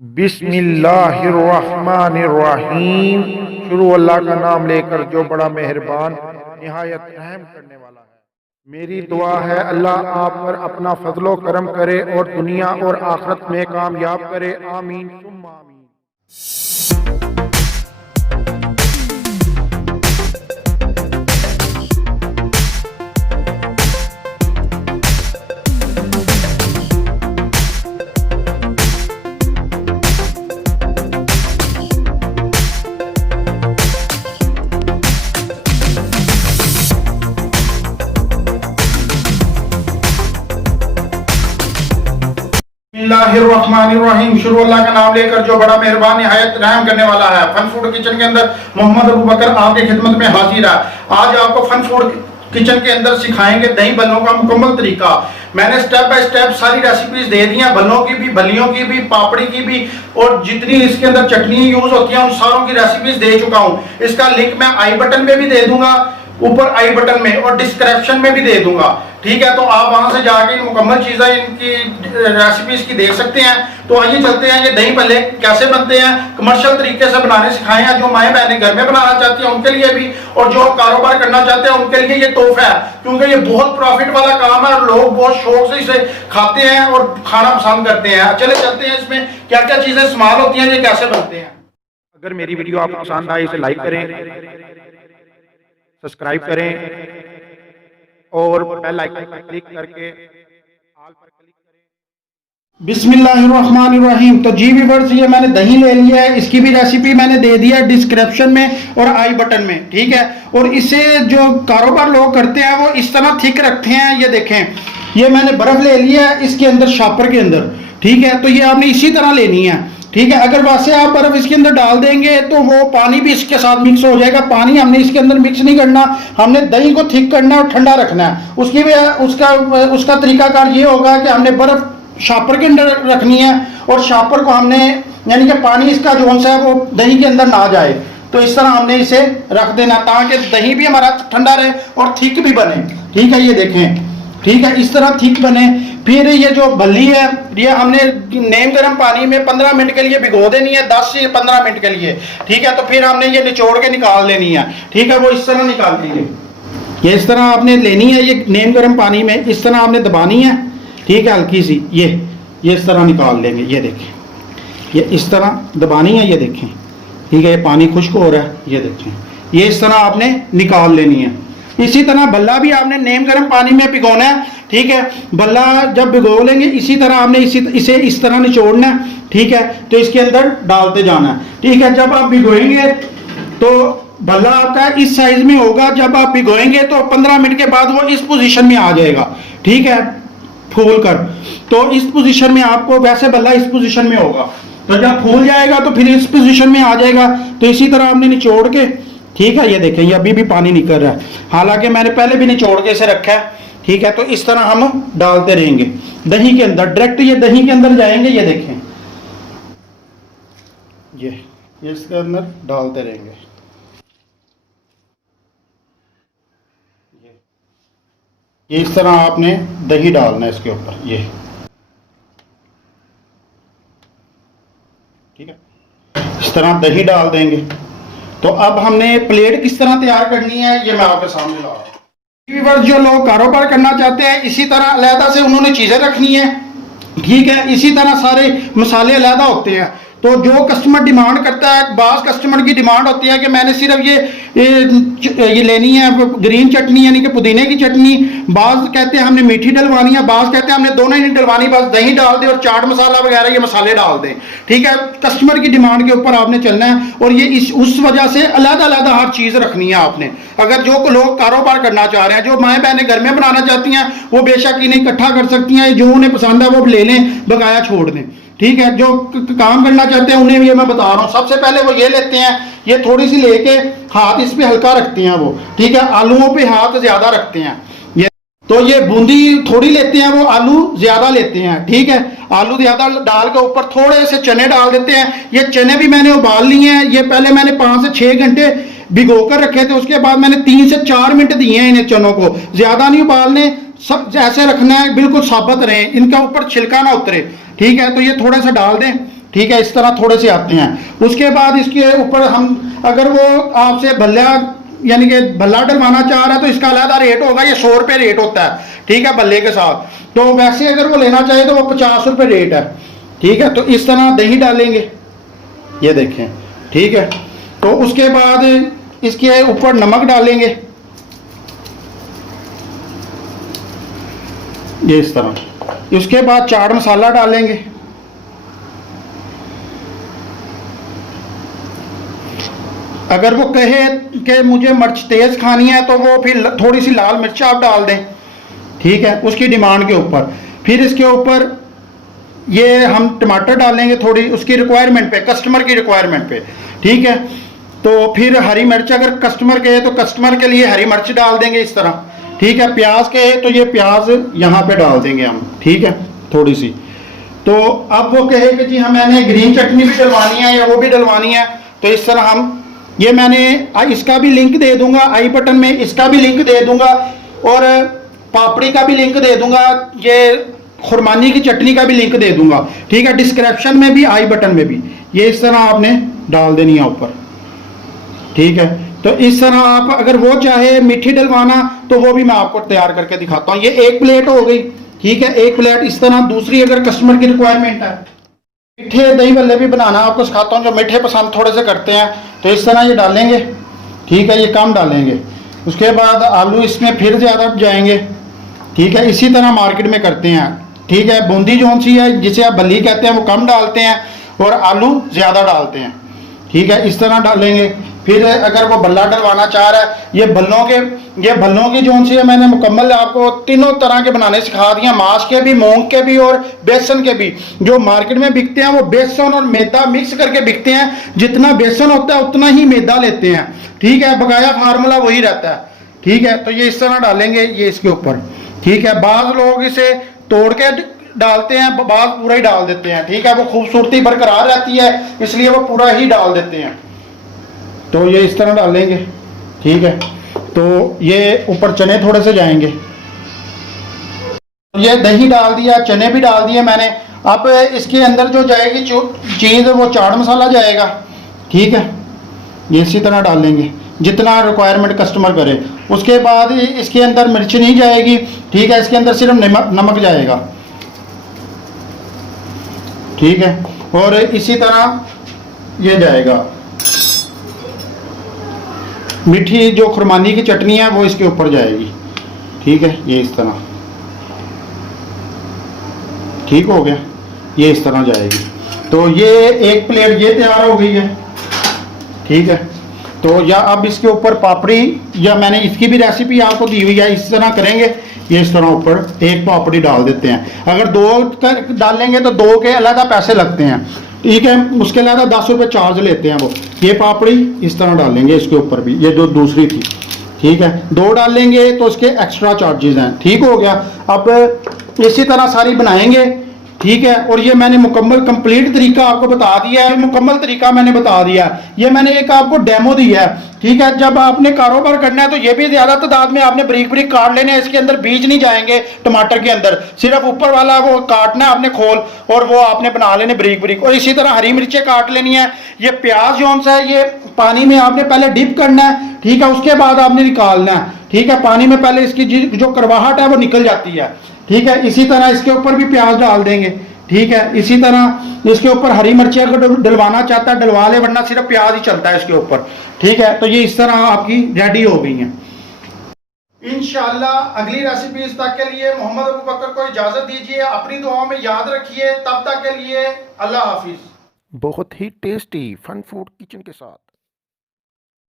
बिस्मिल्लाहिर्रहमानिर्रहीम। शुरू अल्लाह का नाम लेकर जो बड़ा मेहरबान निहायत रहम करने वाला है। मेरी दुआ है अल्लाह आप पर अपना फजलो करम करे और दुनिया और आखिरत में कामयाब करे। आमीन सुम्मा आमीन। बिस्मिल्लाहिर्रहमानिर्रहीम। शुरू अल्लाह का नाम लेकर जो बड़ा मेहरबान निहायत रहम करने वाला है। फन फूड किचन के अंदर मोहम्मद अबू बकर आपकी खिदमत में हाजिर है। आज आपको फन फूड किचन के अंदर सिखाएंगे दही बल्लों का मुकम्मल तरीका। मैंने स्टेप बाय स्टेप सारी रेसिपीज दे दी हैं, बल्लों की भी, बल्लियों की भी, पापड़ी की भी, और जितनी इसके अंदर चटनी यूज होती है उन सारों की रेसिपीज दे चुका हूं। इसका लिंक मैं आई बटन में भी दे दूंगा, ऊपर आई बटन में, और डिस्क्रिप्शन में भी दे दूंगा। ठीक है, तो आप वहां से जाके इन मुकम्मल चीजें इनकी रेसिपीज की देख सकते हैं। तो आइए चलते हैं, ये दही भल्ले कैसे बनते हैं कमर्शियल तरीके से बनाने सिखाए हैं। जो माएँ बहनें घर में बनाना चाहती हैं उनके लिए भी, और जो कारोबार करना चाहते हैं उनके लिए ये तोहफा है, क्योंकि ये बहुत प्रॉफिट वाला काम है और लोग बहुत शौक से इसे खाते हैं और खाना पसंद करते हैं। चले चलते हैं, इसमें क्या क्या चीजें इस्तेमाल होती हैं, ये कैसे बनते हैं। अगर मेरी वीडियो आपको पसंद आए इसे लाइक करें, सब्सक्राइब करें और बेल आइकन पर क्लिक करके ऑल पर क्लिक करें। बिस्मिल्लाहिर्रहमानिर्रहीम। तो जी व्यूअर्स, ये मैंने दही ले लिया है, इसकी भी रेसिपी मैंने दे दिया है डिस्क्रिप्शन में और आई बटन में। ठीक है, और इसे जो कारोबार लोग करते हैं वो इस तरह थिक रखते हैं। ये देखें, ये मैंने बर्फ ले लिया है इसके अंदर, शापर के अंदर। ठीक है, तो ये आपने इसी तरह लेनी है। ठीक है, अगर वैसे आप बर्फ इसके अंदर डाल देंगे तो वो पानी भी इसके साथ मिक्स हो जाएगा। पानी हमने इसके अंदर मिक्स नहीं करना, हमने दही को थिक करना है और ठंडा रखना है। उसकी भी उसका तरीकाकार ये होगा कि हमने बर्फ शापर के अंदर रखनी है और शापर को हमने, यानी कि पानी इसका जो सा है वो दही के अंदर ना जाए, तो इस तरह हमने इसे रख देना ताकि दही भी हमारा ठंडा रहे और थिक भी बने। ठीक है, ये देखें, ठीक है, इस तरह थिक बने। फिर ये जो भल्ली है ये हमने नेम गर्म पानी में 15 मिनट के लिए भिगो देनी है, 10 से 15 मिनट के लिए। ठीक है, तो फिर हमने ये निचोड़ के निकाल लेनी है। ठीक है, वो इस तरह निकाल देंगे। ये इस तरह आपने लेनी है, ये नेम गर्म पानी में इस तरह आपने दबानी है। ठीक है, हल्की सी ये इस तरह निकाल लेंगे। ये देखें, ये इस तरह दबानी है, ये देखें। ठीक है, ये पानी खुश्क हो रहा है, ये देखें, ये इस तरह आपने निकाल लेनी है। इसी तरह भल्ला भी आपने नेम गर्म पानी में भिगोना है। ठीक है, भल्ला जब भिगो लेंगे इसी तरह आपने इसे इस तरह निचोड़ना है। ठीक है, तो इसके अंदर डालते जाना है। ठीक है, जब आप भिगोएंगे तो भल्ला आपका इस साइज में होगा। जब आप भिगोएंगे तो 15 मिनट के बाद वो इस पोजीशन में आ जाएगा। ठीक है, फूल कर, तो इस पोजीशन में आपको, वैसे भल्ला इस पोजीशन में होगा, तो जब फूल जाएगा तो फिर इस पोजीशन में आ जाएगा। तो इसी तरह आपने निचोड़ के, ठीक है, ये देखें, ये अभी भी पानी निकल रहा है, हालांकि मैंने पहले भी निचोड़ के इसे रखा है। ठीक है, तो इस तरह हम डालते रहेंगे दही के अंदर, डायरेक्ट ये दही के अंदर जाएंगे। ये देखें, ये इसके अंदर डालते रहेंगे। ये इस तरह आपने दही डालना है इसके ऊपर, ये। ठीक है, इस तरह दही डाल देंगे। तो अब हमने प्लेट किस तरह तैयार करनी है ये मैं आपके सामने ला रहा हूं। जो लोग कारोबार करना चाहते हैं इसी तरह अलहदा से उन्होंने चीजें रखनी है। ठीक है, इसी तरह सारे मसाले अलहदा होते हैं। तो जो कस्टमर डिमांड करता है, बास कस्टमर की डिमांड होती है कि मैंने सिर्फ ये लेनी है ग्रीन चटनी, यानी कि पुदीने की चटनी। बास कहते हैं हमने मीठी डलवानी है, बास कहते हैं हमने दोनों ही नहीं डलवानी, बस दही डाल दे और चाट मसाला वगैरह ये मसाले डाल दें। ठीक है, कस्टमर की डिमांड के ऊपर आपने चलना है, और ये उस वजह से अलग अलग हर चीज़ रखनी है आपने। अगर जो लोग कारोबार करना चाह रहे हैं, जो माएँ बहनें घर में बनाना चाहती हैं, वो बेशक इन्हें इकट्ठा कर सकती हैं, जो उन्हें पसंद है वो ले लें, बकाया छोड़ दें। ठीक है, जो काम करना चाहते हैं उन्हें भी मैं बता रहा हूँ। सबसे पहले वो ये लेते हैं, ये थोड़ी सी लेके हाथ इस पे हल्का रखते हैं वो। ठीक है, आलूओं पे हाथ ज्यादा रखते हैं। ये तो ये बूंदी थोड़ी लेते हैं, वो आलू ज्यादा लेते हैं। ठीक है, आलू ज्यादा डाल के ऊपर थोड़े से चने डाल देते हैं। ये चने भी मैंने उबाल लिए हैं, ये पहले मैंने 5 से 6 घंटे भिगो कर रखे थे, उसके बाद मैंने 3 से 4 मिनट दिए हैं इन्हें चनों को। ज्यादा नहीं उबालने, सब ऐसे रखना है बिल्कुल साबुत रहे, इनका ऊपर छिलका ना उतरे। ठीक है, तो ये थोड़ा सा डाल दें। ठीक है, इस तरह थोड़े से आते हैं। उसके बाद इसके ऊपर हम अगर वो आपसे भल्ला यानी कि भल्ला डलवाना चाह रहा है तो इसका अलग रेट होगा, ये 100 रुपये रेट होता है, ठीक है, भल्ले के साथ। तो वैसे अगर वो लेना चाहे तो वो 50 रुपये रेट है, ठीक है। तो इस तरह दही डालेंगे, ये देखें, ठीक है। तो उसके बाद इसके ऊपर नमक डालेंगे, ये इस तरह। उसके बाद चाट मसाला डालेंगे, अगर वो कहे कि मुझे मिर्च तेज खानी है तो वो फिर थोड़ी सी लाल मिर्च आप डाल दें, ठीक है, उसकी डिमांड के ऊपर। फिर इसके ऊपर ये हम टमाटर डालेंगे थोड़ी उसकी रिक्वायरमेंट पे, कस्टमर की रिक्वायरमेंट पे, ठीक है। तो फिर हरी मिर्च अगर कस्टमर कहे तो कस्टमर के लिए हरी मिर्च डाल देंगे इस तरह, ठीक है। प्याज कहे तो ये प्याज यहाँ पे डाल देंगे हम, ठीक है, थोड़ी सी। तो अब वो कहे कि जी मैंने ग्रीन चटनी भी डलवानी है या वो भी डलवानी है, तो इस तरह हम, ये मैंने इसका भी लिंक दे दूंगा आई बटन में, इसका भी लिंक दे दूंगा और पापड़ी का भी लिंक दे दूंगा, ये खुरमानी की चटनी का भी लिंक दे दूंगा, ठीक है, डिस्क्रिप्शन में भी आई बटन में भी। ये इस तरह आपने डाल देनी है ऊपर, ठीक है। तो इस तरह आप अगर वो चाहे मीठी डलवाना तो वो भी मैं आपको तैयार करके दिखाता हूँ। ये एक प्लेट हो गई, ठीक है, एक प्लेट इस तरह। दूसरी अगर कस्टमर की रिक्वायरमेंट है, मीठे दही भल्ले भी बनाना आपको सिखाता हूँ, जो मीठे पसंद थोड़े से करते हैं, तो इस तरह ये डालेंगे, ठीक है, ये कम डालेंगे। उसके बाद आलू इसमें फिर ज़्यादा जाएंगे, ठीक है, इसी तरह मार्केट में करते हैं, ठीक है। बूंदी जौन सी है जिसे आप भल्ली कहते हैं वो कम डालते हैं और आलू ज़्यादा डालते हैं, ठीक है, इस तरह डालेंगे। फिर अगर वो भल्ला डलवाना चाह रहा है, ये भल्लों की जौन सी है मैंने मुकम्मल आपको तीनों तरह के बनाने सिखा दिए, मांस के भी, मूंग के भी और बेसन के भी। जो मार्केट में बिकते हैं वो बेसन और मैदा मिक्स करके बिकते हैं, जितना बेसन होता है उतना ही मैदा लेते हैं, ठीक है, बकाया फार्मूला वही रहता है, ठीक है। तो ये इस तरह डालेंगे ये इसके ऊपर, ठीक है। बाज़ लोग इसे तोड़ के डालते हैं, बाज़ पूरा ही डाल देते हैं, ठीक है, वो खूबसूरती बरकरार रहती है इसलिए वो पूरा ही डाल देते हैं। तो ये इस तरह डालेंगे, ठीक है। तो ये ऊपर चने थोड़े से जाएंगे, ये दही डाल दिया, चने भी डाल दिए मैंने। अब इसके अंदर जो जाएगी चीज़ वो चाट मसाला जाएगा, ठीक है, ये इसी तरह डालेंगे जितना रिक्वायरमेंट कस्टमर करे। उसके बाद इसके अंदर मिर्च नहीं जाएगी, ठीक है, इसके अंदर सिर्फ नमक जाएगा, ठीक है। और इसी तरह ये जाएगा मीठी जो खुरमानी की चटनी है वो इसके ऊपर जाएगी, ठीक है, ये इस तरह, ठीक हो गया, ये इस तरह जाएगी। तो ये एक प्लेट ये तैयार हो गई है, ठीक है। तो या अब इसके ऊपर पापड़ी, या मैंने इसकी भी रेसिपी आपको दी हुई है, इस तरह करेंगे, ये इस तरह ऊपर एक पापड़ी डाल देते हैं। अगर दो डालेंगे तो दो के अलग पैसे लगते हैं, ठीक है, उसके अलावा 10 रुपये चार्ज लेते हैं वो। ये पापड़ी इस तरह डालेंगे इसके ऊपर भी, ये जो दूसरी थी, ठीक है, दो डालेंगे तो उसके एक्स्ट्रा चार्जेस हैं, ठीक हो गया। अब इसी तरह सारी बनाएंगे, ठीक है। और ये मैंने मुकम्मल कंप्लीट तरीका आपको बता दिया है, मुकम्मल तरीका मैंने बता दिया, ये मैंने एक आपको डेमो दिया है, ठीक है। जब आपने कारोबार करना है तो ये भी ज़्यादा तादाद में आपने बारीक बारीक काट लेने हैं, इसके अंदर बीज नहीं जाएंगे टमाटर के अंदर, सिर्फ ऊपर वाला वो काटना है आपने खोल, और वो आपने बना लेने बारीक बारीक। और इसी तरह हरी मिर्चें काट लेनी है। ये प्याज जौन सा है ये पानी में आपने पहले डिप करना है, ठीक है, उसके बाद आपने निकालना है, ठीक है, पानी में पहले इसकी जो कड़वाहट है वो निकल जाती है, ठीक है। इसी तरह इसके ऊपर भी प्याज डाल देंगे, ठीक है। इसी तरह इसके ऊपर हरी मिर्ची अगर डलवाना चाहता है डलवा ले, वरना सिर्फ प्याज ही चलता है इसके ऊपर, ठीक है। तो ये इस तरह आपकी रेडी हो गई है। इंशाअल्लाह अगली रेसिपीज तक के लिए मोहम्मद अबू बकर को इजाजत दीजिए, अपनी दुआओं में याद रखिए, तब तक के लिए अल्लाह हाफिज। बहुत ही टेस्टी फन फूड किचन के साथ